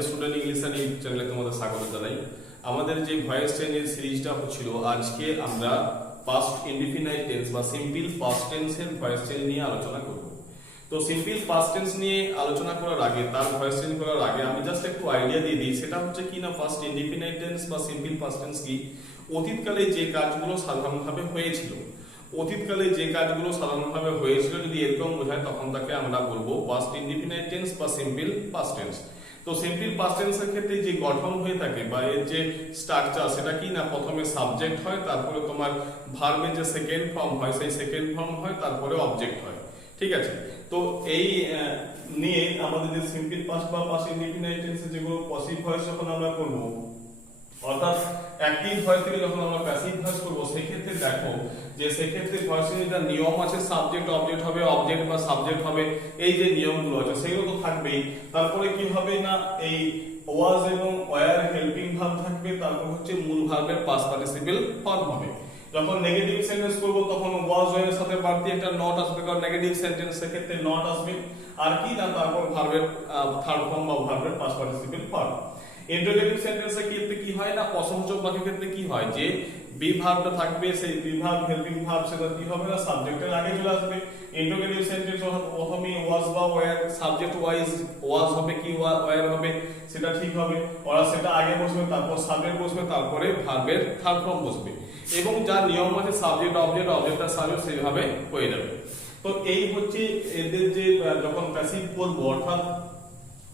Dear student English learning YouTube চ্যানেলে তোমাদের স্বাগত জানাই। আমাদের যে ভয়েস চেঞ্জের সিরিজটা হচ্ছিল, আজকে আমরা পাস্ট ইনডিফিনাইট টেন্স বা সিম্পল পাস্ট টেন্সের ভয়েস চেঞ্জ নিয়ে আলোচনা করব। তো সিম্পল পাস্ট টেন্স নিয়ে আলোচনা করার আগে, তার ভয়েস চেঞ্জ করার আগে আমি জাস্ট একটু আইডিয়া দিয়ে দিই। সেটা হচ্ছে কি না, ফার্স্ট ইনডিফিনাইট টেন্স বা সিম্পল পাস্ট টেন্স কি, অতীতকালে যে কাজগুলো সাধারণভাবে হয়েছিল, অতীতকালে যে কাজগুলো সাধারণভাবে হয়েছিল যদি এরকম বোঝায়, তখন তাকে আমরা বলবো পাস্ট ইনডিফিনাইট টেন্স বা সিম্পল পাস্ট টেন্স। তো সিম্পল পাস্ট টেন্সের ক্ষেত্রে যে গঠন হয়ে থাকে বা এর যে স্ট্রাকচার, সেটা কি না, প্রথমে সাবজেক্ট হয়, তারপরে তোমার ভার্বের যে সেকেন্ড ফর্ম হয় সেই সেকেন্ড ফর্ম হয়, তারপরে অবজেক্ট হয়। ঠিক আছে, তো এই নিয়ে আমাদের যে সিম্পল পাস্ট বা পাস্ট ইনডিফিনাইট টেন্সে যেগুলো পসিভ ভয়েস যখন আমরা করব, অর্থাৎ অ্যাক্টিভ ভয়েস থেকে যখন আমরা প্যাসিভ ভয়েস করব, সেই ক্ষেত্রে দেখো যে সেই ক্ষেত্রে ভয়েসের যে নিয়ম আছে, সাবজেক্ট অবজেক্ট হবে, অবজেক্ট বা সাবজেক্ট হবে, এই যে নিয়মগুলো আছে সেগুলো তো থাকবেই। তারপরে কি হবে না, এই ওয়াজ এবং ওয়্যার হেল্পিং ভার্ব থাকবে, তারপর হচ্ছে মূল ভার্বের পাস্ট পার্টিসিপল ফর্ম হবে। যখন নেগেটিভ সেন্টেন্স করব তখন ওয়াজ এর সাথে বাড়তি একটা নট আসবে, কারণ নেগেটিভ সেন্টেন্স সেক্ষেত্রে নট আসবে। আর কি না, তারপর ভার্বের থার্ড ফর্ম বা ভার্বের পাস্ট পার্টিসিপল ফর্ম। ইন্টারোগেটিভ সেন্টেন্সের ক্ষেত্রে কি হয় না, প্রশ্নসূচক বাক্যের ক্ষেত্রে কি হয়, যে বি ভার্বটা থাকবে, সেই বি ভার্ব হেল্পিং ভার্ব সেটা কি হবে না, সাবজেক্টের আগে চলে আসবে। ইন্টারোগেটিভ সেন্টেন্স প্রথমেই ওয়াজ বা ওয়্যার, সাবজেক্ট ওয়াইজ ওয়াজ হবে কি ওয়্যার হবে, সেটা ঠিক হবে, ওরা সেটা আগে বসবে, তারপর সাবজেক্ট বসবে, তারপরে ভার্বের থার্ড ফর্ম বসবে, এবং যা নিয়ম আছে সাবজেক্ট অবজেক্ট অবজেক্ট আর সাবজেক্ট সেইভাবে হয়ে যাবে। তো এই হচ্ছে এদের যে যখন প্যাসিভ বলবো, অর্থাৎ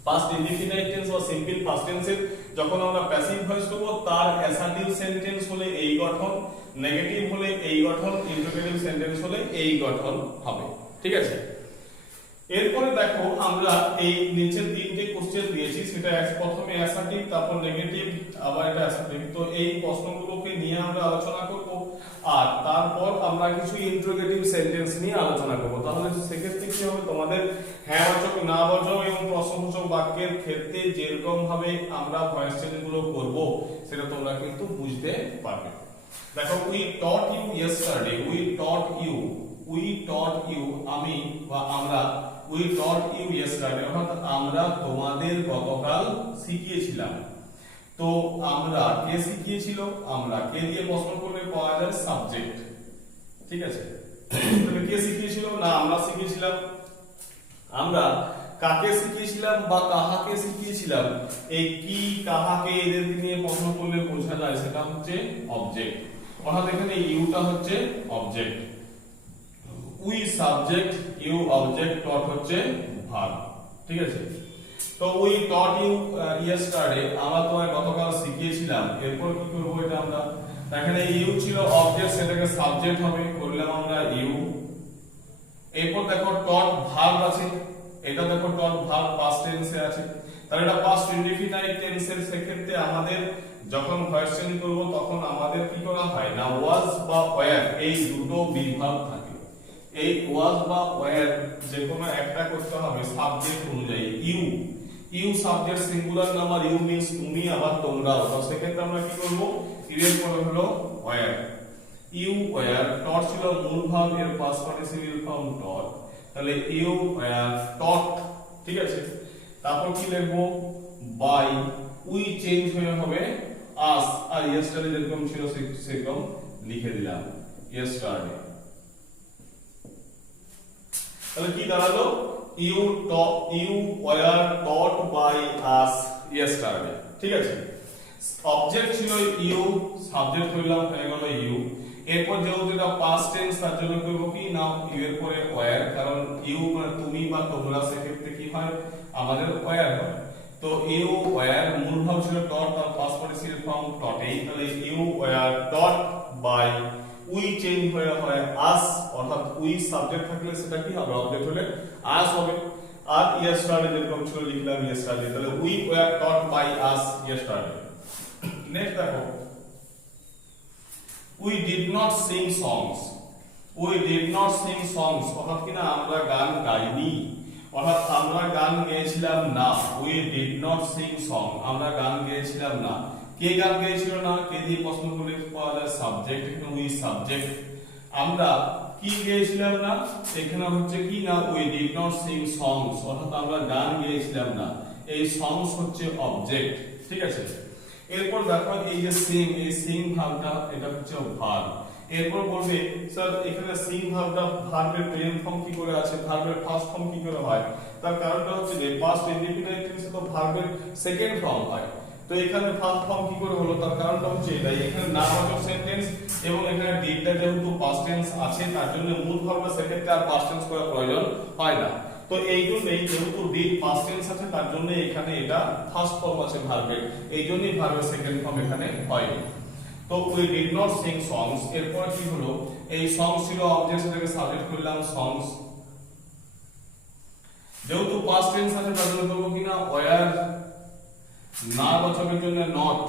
পাস্ট ইনডিফিনাইট টেন্স বা সিম্পল পাস্ট টেন্সের যখন আমরা প্যাসিভ ভয়েস করব, তার অ্যাসার্টিভ সেন্টেন্স হলে এই গঠন, নেগেটিভ হলে এই গঠন, ইন্টারোগেটিভ সেন্টেন্স হলে এই গঠন হবে। ঠিক আছে, এরপরে দেখো আমরা এই নিচের তিনটে কোশ্চেন দিয়েছি, সেটা প্রথমে অ্যাসার্টিভ, তারপর নেগেটিভ, আবার এটা অ্যাসার্টিভ। তো এই প্রশ্নগুলোকে নিয়ে আমরা আলোচনা করব, আর তারপর আমরা কিছু ইন্টারোগেটিভ সেন্টেন্স নিয়ে আলোচনা করব। তাহলে সেক্ষেত্রে কি হবে, তোমাদের হ্যাঁবাচক, নাবাচক এবং প্রশ্নসূচক বাক্যের ক্ষেত্রে যেরকম ভাবে আমরা ভয়েস চেঞ্জ গুলো করব, সেটা তোমরা কিন্তু বুঝতে পারবে। দেখো, we taught you yesterday, we taught you, আমি বা আমরা, উই টট ইউ ইয়েস্টারডে, অর্থাৎ আমরা তোমাদের গতকাল শিখিয়েছিলাম। তো আমরা, কে শিখিয়েছিল, আমরা, কে দিয়ে প্রশ্ন করলে পাওয়া যায় সাবজেক্ট। ঠিক আছে, তাহলে কে শিখিয়েছিল, না আমরা শিখিয়েছিলাম। আমরা কাকে শিখিয়েছিলাম বা কাহাকে শিখিয়েছিলাম, এই কি কাহাকে এদের নিয়ে প্রশ্ন করলে বোঝা যায়, সেটা হচ্ছে অবজেক্ট, অর্থাৎ এখানে ইউটা হচ্ছে object. We subject, you object, taught হচ্ছে ভার্ব। ঠিক আছে, তো উই টট ইউ ইয়েস্টারডে, আমরা তোমায় গতকাল শিখিয়েছিলাম। এরপর কি করব, এটা আমরা এখানে ইউ ছিল অবজেক্ট, সেটাকে সাবজেক্ট হবে, করলাম আমরা ইউ। এরপর দেখো টট ভার্ব আছে, এটা দেখো টট ভার্ব পাস্ট টেন্সে আছে, তাহলে এটা পাস্ট ইনডিফিনাইট টেন্সের। সেক্ষেত্রে আমাদের যখন ভয়েস চেঞ্জ করব, তখন আমাদের কি করা হয় না, ওয়াজ বা ওয়্যার এই দুটো বিভাগ থাকে। এই ওয়াজ বা ওয়্যার যে কোনো একটা করতে হবে সাবজেক্ট অনুযায়ী। You subject singular number, you means তুমি, আবার তোমরাও। তো সেক্ষেত্রে আমরা কি করব, ইউ এর পরে হলো ওয়্যার, ইউ ওয়্যার। টট ছিল মূল ভার্ব, এর পাস্ট পার্টিসিপল ফর্ম টট, তাহলে ইউ ওয়্যার টট। ঠিক আছে, তারপর কি লিখবো, বাই, উই চেঞ্জ হয়ে হবে আস, আর ইয়েস্টারডে যেরকম ছিল সেরকম লিখে দিলাম ইয়েস্টারডে। তাহলে কি দাঁড়ালো, you were taught by us yesterday. ঠিক আছে, অবজেক্ট ছিল ইউ, সাবজেক্ট হইলাম, হয়ে গেল ইউ। এরপর যেহেতু এটা পাস্ট টেন্স, তার জন্য করব কি না, ইউ এর পরে ওয়্যার, কারণ ইউ মানে তুমি বা তোমরা, সেক্ষেত্রে কি হয়, আমাদের ওয়্যার হয়। তো ইউ ওয়্যার, মূল ভাব ছিল টট, তার পাস্ট পার্টিসিপল ফর্ম টটেই, তাহলে you were taught by, we change হয়ে হয় আস, অর্থাৎ উই সাবজেক্ট থাকলে সেটা কি হবে, অবজেক্ট হলে আস হবে। আর ইয়েস্টারডে যেরকম ছিল লিখলাম ইয়েস্টারডে, তাহলে we were taught by us yesterday. Next দেখো, we did not sing songs, অর্থাৎ কি না, আমরা গান গাইনি, অর্থাৎ আমরা গান গেয়েছিলাম না। we did not sing song, আমরা গান গেয়েছিলাম না। কে গান গেয়েছিল না, কে দিয়ে প্রশ্ন করলে পাওয়া যায় সাবজেক্ট, এখানে উই সাবজেক্ট। আমরা কি গেয়েছিলাম না, এখানে হচ্ছে কি না, we did not sing songs, অর্থাৎ আমরা গান গেয়েছিলাম না। এই songs হচ্ছে অবজেক্ট, ঠিক আছে। এরপর দেখো এই যে sing, এই sing ভার্বটা এটা হচ্ছে ভার্ব। এরপর বলবে স্যার এখানে sing ভার্বটা ভার্বের প্রেজেন্ট ফর্ম কি করে আছে, ভার্বের ফার্স্ট ফর্ম কি করে হয়? তার কারণটা হচ্ছে যে পাস্ট ইনডিফিনাইট টেন্সে তো ভার্বের সেকেন্ড ফর্ম হয়, তো এখানে ফার্স্ট ফর্ম কি করে হলো? তার কারণটা হচ্ছে এটাই, এখানে নামবাচক সেন্টেন্স এবং এখানে ডিডটা যেহেতু পাস্ট টেন্স আছে তার জন্য মূল ভার্বের সেক্ষেত্রে আর পাস্ট টেন্স করার প্রয়োজন হয় না। তো এই জন্যই যেহেতু ডিড পাস্ট টেন্স আছে তার জন্য এখানে এটা ফার্স্ট ফর্ম আছে ভার্বের, এই জন্যই ভার্বের সেকেন্ড ফর্ম এখানে হয়নি। তো উই ডিড নট সিং সংস, এরপর কি হলো? এই সংস ছিল অবজেক্ট, সেটাকে সাবজেক্ট করলাম সংস। যেহেতু পাস্ট টেন্স আছে তার জন্য করব কিনা ওয়্যার, নাবাচকের জন্য নট,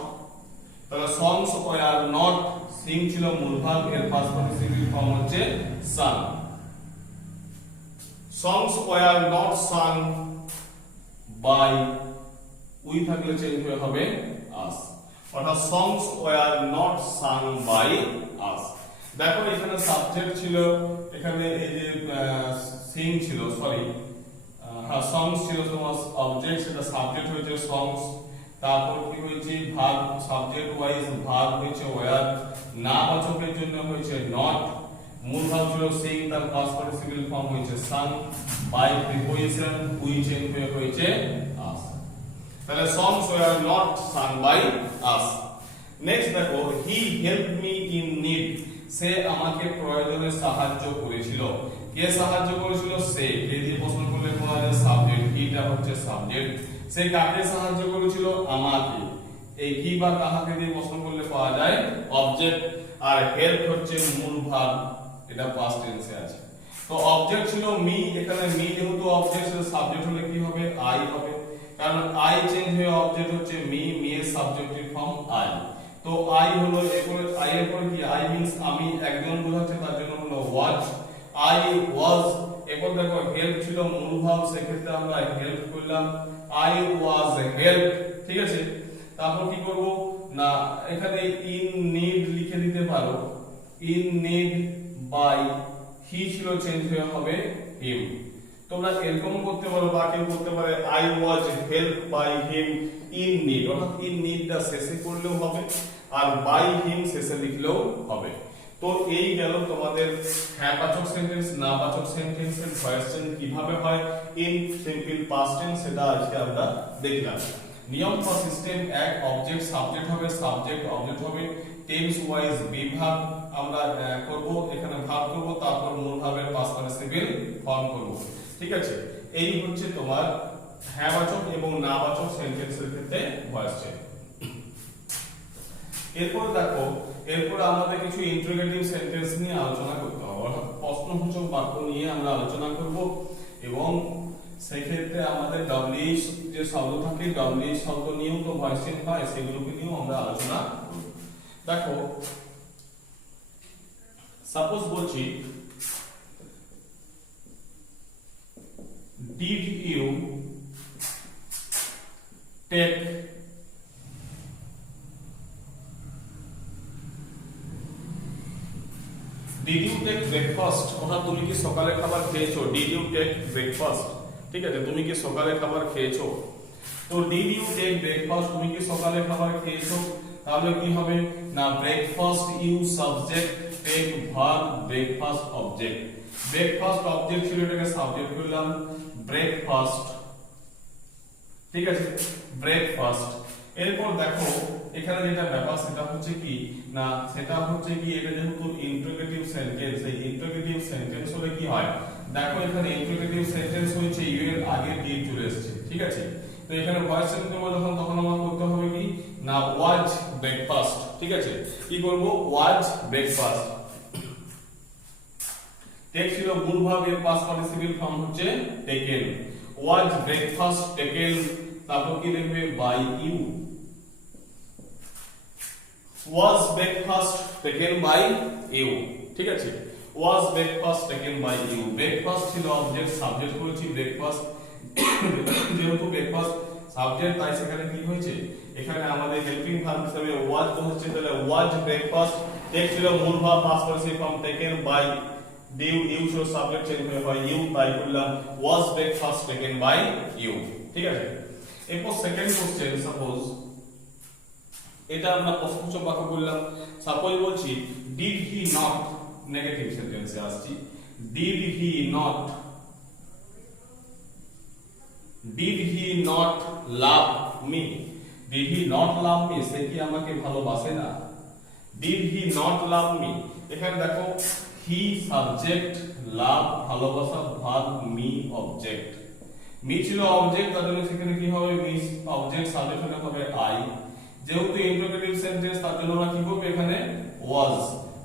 তাহলে সংস ওয়্যার নট সিং ছিল মূল ভার্ব, এর পাস্ট পার্টিসিপল ফর্ম হচ্ছে সাং। songs were not sung by, we থাকলে চেঞ্জ হয়ে হবে us, অর্থাৎ songs were not sung by us। দেখো এখানে সাবজেক্ট ছিল, এখানে এই যে sing ছিল, সরি হ্যাঁ songs ছিল তোমার অবজেক্ট, সেটা সাবজেক্ট হয়েছে songs, তারপর কি হয়েছে ভার্ব, সাবজেক্ট ওয়াইজ ভার্ব হয়েছে were, নাবাচকের জন্য হয়েছে not, মূল ভার্ব ছিল sing, তার পাস্ট পার্টিসিপল ফর্ম হয়েছে sung, by preposition we change হয়ে হয়েছে us। তাহলে songs were not sung by us। Next দেখো he helped me in need, সে আমাকে প্রয়োজনে সাহায্য করেছিল। কে সাহায্য করেছিল? সে। কে দিয়ে প্রশ্ন করলে পাওয়া যায় সাবজেক্ট, এটা হচ্ছে সাবজেক্ট। সে কাকে সাহায্য করেছিল? আমাকে। এই কি বা কাহাকে দিয়ে প্রশ্ন করলে পাওয়া যায় অবজেক্ট, আর হেল্প হচ্ছে মূল ভার্ব, এটা পাস্ট টেন্সে আছে। তো অবজেক্ট ছিল মি, এখানে মি যেহেতু অবজেক্ট, সাবজেক্ট হলে কি হবে? আই হবে, কারণ আই চেঞ্জ হয়ে অবজেক্ট হচ্ছে মি, মি এর সাবজেক্টিভ ফর্ম আই। তো আই হলো এরপরে আই এর পরে কি? আই মিন্স আমি, একজন বোঝাচ্ছে তার জন্য হলো ওয়াজ, আই ওয়াজ। এরপর দেখো হেল্প ছিল মূল ভার্ব, সেক্ষেত্রে আমরা হেল্প করলাম, আই ওয়াজ হেল্প, ঠিক আছে। তারপর কি করব না, এখানে ইন নিড লিখে দিতে পারো, ইন নিড বাই, হি ছিল চেঞ্জ হয়ে হবে হিম। তোমরা এরকম করতে পারো বা কেউ করতে পারে I was help by him in need, অর্থাৎ ইন নিডটা শেষে করলেও হবে আর বাই হিম শেষে লিখলেও হবে। তো এই গেল তোমাদের হ্যাঁবাচক সেন্টেন্স, নাবাচক সেন্টেন্সের ভয়েস চেঞ্জ কিভাবে হয় ইন সিম্পল পাস্ট টেন্স, সেটা আজকে আমরা দেখলাম। নিয়ম বা সিস্টেম এক, অবজেক্ট সাবজেক্ট হবে, সাবজেক্ট অবজেক্ট হবে, টেন্স ওয়াইজ বিভাগ আমরা করব, এখানে ভাগ করব, তারপর মূল ভাবের পাস্ট পার্টিসিপল ফর্ম করব, ঠিক আছে। এই হচ্ছে তোমার হ্যাঁবাচক এবং নাবাচক সেন্টেন্সের ক্ষেত্রে ভয়েস চেঞ্জ। এরপর দেখো, এরপর আমাদের কিছু ইন্টারোগেটিভ সেন্টেন্স নিয়ে আলোচনা করতে হবে, অর্থাৎ প্রশ্নসূচক বাক্য নিয়ে আমরা আলোচনা করব, এবং সেক্ষেত্রে আমাদের ডব্লিউএইচ যে শব্দ থাকে, ডব্লিউএইচ শব্দ নিয়েও তো ভয়েস চেঞ্জ হয়, সেগুলোকে নিয়েও আমরা আলোচনা করব। দেখো সাপোজ বলছি did you take did you take breakfast, অর্থাৎ তুমি কি সকালে খাবার খেয়েছো? ডিড ইউ টেক ব্রেকফাস্ট, ঠিক আছে, তুমি কি সকালে খাবার খেয়েছো? তো ডিড ইউ টেক ব্রেকফাস্ট, তুমি কি সকালে খাবার খেয়েছো, তাহলে কি হবে না breakfast you subject, take verb, breakfast object. Breakfast object ছিল, এটাকে সাবজেক্ট করলাম ব্রেকফাস্ট, ঠিক আছে, ব্রেকফাস্ট। এরপর দেখো এখানে যেটা ব্যাপার সেটা হচ্ছে কি না, সেটা হচ্ছে কি এটা যেহেতু ইন্টারোগেটিভ সেন্টেন্স, এই ইন্টারোগেটিভ সেন্টেন্স হলে কি হয়, দেখো এখানে ইন্টারোগেটিভ সেন্টেন্স হচ্ছে ইউ এর আগে ডিড চলে এসেছে, ঠিক আছে। তো এখানে ভয়েস চেঞ্জ করব যখন, তখন আমার করতে হবে কি না ওয়াজ ব্রেকফাস্ট, ঠিক আছে। কি করব? ওয়াজ ব্রেকফাস্ট। টেক ছিল মূল ভার্ব, এর পাস্ট পার্টিসিপল ফর্ম হচ্ছে টেকেন, ওয়াজ ব্রেকফাস্ট টেকেন, তারপর কি লিখবে by you, was breakfast taken by you, ঠিক আছে। was breakfast taken by you, breakfast ছিল অবজেক্ট, সাবজেক্ট করেছি ব্রেকফাস্ট, যেহেতু ব্রেকফাস্ট সাবজেক্ট তাই সেখানে কি হয়েছে, এখানে আমাদের হেল্পিং ভার্ব হিসেবে was হচ্ছে, তাহলে was breakfast, take ছিল মূল verb, past participle form taken by, you you ছিল সাবজেক্ট চেঞ্জ হয়ে হয় you, তাই করলাম was breakfast taken by you, ঠিক আছে। এরপর সেকেন্ড কোশ্চেন, সাপোজ এটা আমরা প্রশ্নসূচক বাক্য বললাম। সাপোজ বলছি ডিড হি নট, নেগেটিভ সেন্টেন্সে আসছি, did he not love me, did he not love me, সে কি আমাকে ভালোবাসে না? Did he not love me, এখানে দেখো হি সাবজেক্ট, লাভ ভালোবাসা, ভার্ব, মি অবজেক্ট। মি ছিল অবজেক্ট, তার জন্য সেখানে কি হবে? মি অবজেক্ট, সাবজেক্ট হবে আই। যেহেতু ইন্টারোগেটিভ সেন্টেন্স তার জন্য আমরা কি করব এখানে? ওয়াজ,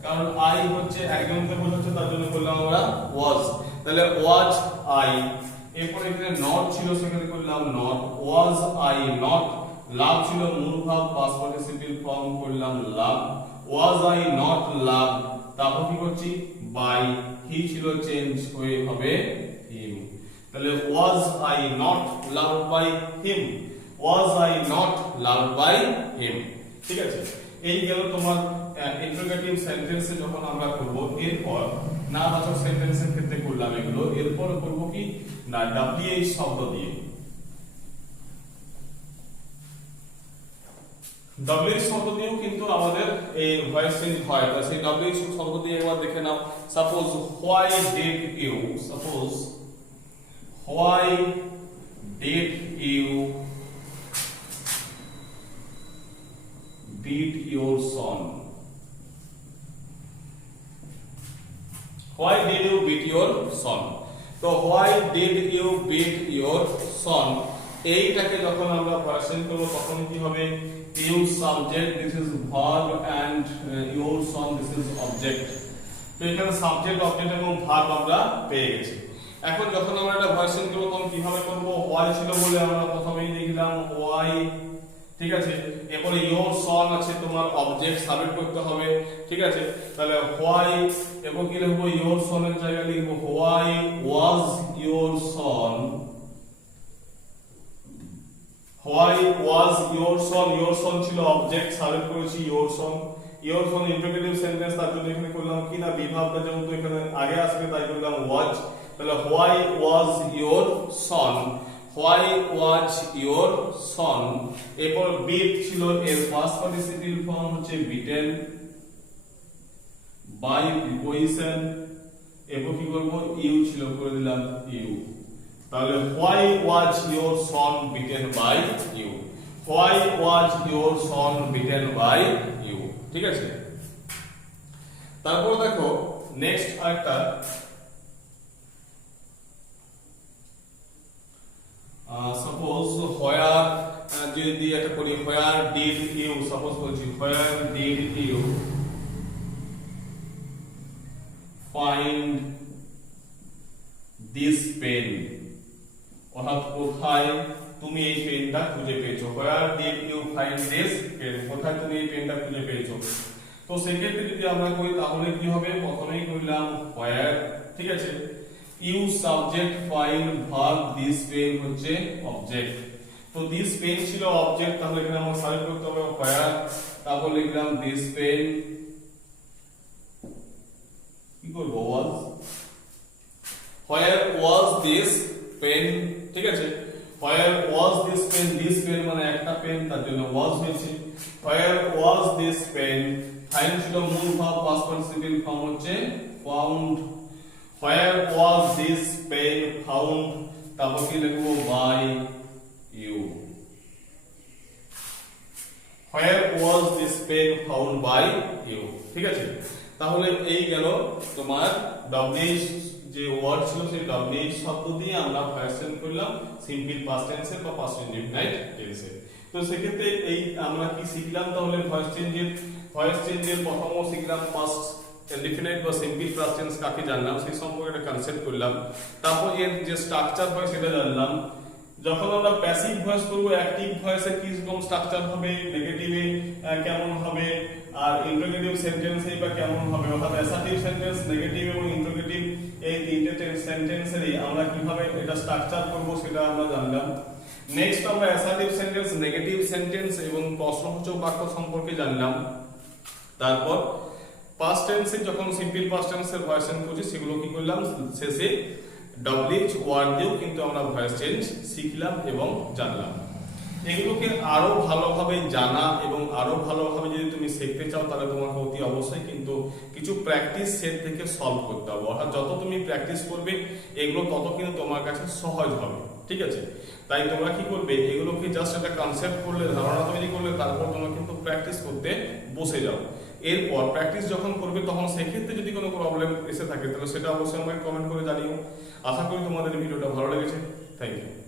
কারণ আই হচ্ছে একজনকে বোঝাচ্ছে, তার জন্য বললাম আমরা ওয়াজ। তাহলে ওয়াজ আই। এরপর এখানে নট ছিল, সেখানে করলাম নট, ওয়াজ আই নট। লাভ ছিল মূল ভাব, পাস্ট পার্টিসিপল ফর্ম, করলাম লাভ, ওয়াজ আই নট লাভ। তারপর কি করছি? বাই, হি ছিল চেঞ্জ হয়ে হবে হিম। তাহলে was I not loved by him, was I not loved by him। ঠিক আছে, এই গেল তোমার ইন্টারোগেটিভ সেন্টেন্সে যখন আমরা করব। এরপর না বাচক সেন্টেন্সের ক্ষেত্রে করলাম এগুলো। এরপর করব কি না WH শব্দ দিয়ে। WH শব্দ দিয়েও কিন্তু আমাদের এই ভয়েস চেঞ্জ হয়। তো সেই WH শব্দ দিয়ে একবার দেখে নাও। Suppose why did you, suppose why did you beat your son, why did you beat your son? তো why did you beat your son, এইটাকে যখন আমরা ভার্সন করব তখন কি হবে? you subject, this is verb, and your son, this is object। তো এখানে সাবজেক্ট, অবজেক্ট এবং ভার্ব আমরা পেয়ে গেছি। এখন যখন আমরা এটা ভার্সন করব তখন কিভাবে করব? why ছিল বলে আমরা প্রথমেই লিখলাম why, ঠিক আছে। এরপরে your son আছে, তোমার অবজেক্ট সাবজেক্ট করতে হবে, ঠিক আছে। তাহলে why, এবং কি লিখবো? your son এর জায়গায় লিখবো why was your son, why was your son, your son ছিল অবজেক্ট, সাবজেক্ট করেছি your son। your son interrogative sentence, তার জন্য এখানে করলাম কি না বিভাগটা যেহেতু এখানে আগে আসবে তাই করলাম was। তাহলে why was your son, why was your son। এরপর beat ছিল এর past participle form হচ্ছে beaten by preposition। এরপর কি করব? you ছিল, করে দিলাম you। তাহলে why was your son beaten by you, why was your son beaten by you। ঠিক আছে, তারপর দেখো নেক্সট আরেকটা, সাপোজ where যদি এটা করি where did you, সাপোজ বলছি where did you find this pen, অর্থাৎ কোথায় তুমি এই পেনটা খুঁজে পেয়েছো? where did you find this pen, কোথায় তুমি এই পেনটা খুঁজে পেয়েছো? তো সেক্ষেত্রে যদি আমরা করি তাহলে কি হবে? প্রথমেই করলাম where, ঠিক আছে। you subject find verb, this pen হচ্ছে অবজেক্ট। তো this pen ছিল অবজেক্ট, তাহলে এখানে আমরা সাবজেক্ট করতে হবে where, তারপর লিখলাম this pen, কি করব? was, where was this pen, ঠিক আছে। where was this pen, this pen মানে একটা পেন, তার জন্য was হয়েছে। where was this pen, find ছিল মূল ভাব, past participle form হচ্ছে found। where was this pen found, তারপর কি লিখব? by you। where was this pen found by you, ঠিক আছে। তাহলে এই গেল তোমার WH যে ওয়ার্ড ছিল সেই WH শব্দ দিয়ে আমরা ভার্সন করলাম সিম্পল পাস্ট টেন্সে বা পাস্ট ইনডিফিনাইট টেন্সে। তো সেক্ষেত্রে এই আমরা কি শিখলাম? তাহলে ভয়েস চেঞ্জের প্রথম শিখলাম পাস্ট ইনডিফিনাইট বা সিম্পল পাস্ট টেন্স কাকে জানলাম, সেই সম্পর্কে একটা কনসেপ্ট করলাম। তারপর এর যে স্ট্রাকচার হয় সেটা জানলাম। যখন আমরা প্যাসিভ ভয়েস করব, অ্যাক্টিভ ভয়েসে কি রকম স্ট্রাকচার হবে, নেগেটিভে কেমন হবে, আর ইন্টারোগেটিভ সেন্টেন্সে বা কেমন হবে, অর্থাৎ অ্যাসার্টিভ সেন্টেন্স, নেগেটিভ এবং ইন্টারোগেটিভ এই তিনটে সেন্টেন্সেরই আমরা কিভাবে এটা স্ট্রাকচার করব সেটা আমরা জানলাম। নেক্সট আমরা অ্যাসার্টিভ সেন্টেন্স, নেগেটিভ সেন্টেন্স এবং প্রশ্নসূচক বাক্য সম্পর্কে জানলাম। তারপর পাস্ট টেন্সে যখন সিম্পল পাস্ট টেন্সের ভয়েস চেঞ্জ করছি সেগুলো কি করলাম, শেষে WH ওয়ার্ড দিয়েও কিন্তু আমরা ভয়েস চেঞ্জ শিখলাম এবং জানলাম। এগুলোকে আরো ভালোভাবে জানা এবং আরো ভালোভাবে যদি তুমি শিখতে চাও তাহলে তোমাকে অতি অবশ্যই কিন্তু কিছু প্র্যাকটিস সেট থেকে সলভ করতে হবে। অর্থাৎ যত তুমি প্র্যাকটিস করবে এগুলো তত কিন্তু তোমার কাছে সহজ হবে, ঠিক আছে? তাই তোমরা কি করবে, এগুলোকে জাস্ট একটা কনসেপ্ট করলে, ধারণা তৈরি করলে, তারপর তোমরা কিন্তু প্র্যাকটিস করতে বসে যাও। এরপর প্র্যাকটিস যখন করবে তখন সেক্ষেত্রে যদি কোনো প্রবলেম এসে থাকে তাহলে সেটা অবশ্যই আমাকে কমেন্ট করে জানিও। আশা করি তোমাদের ভিডিওটা ভালো লেগেছে। Thank you.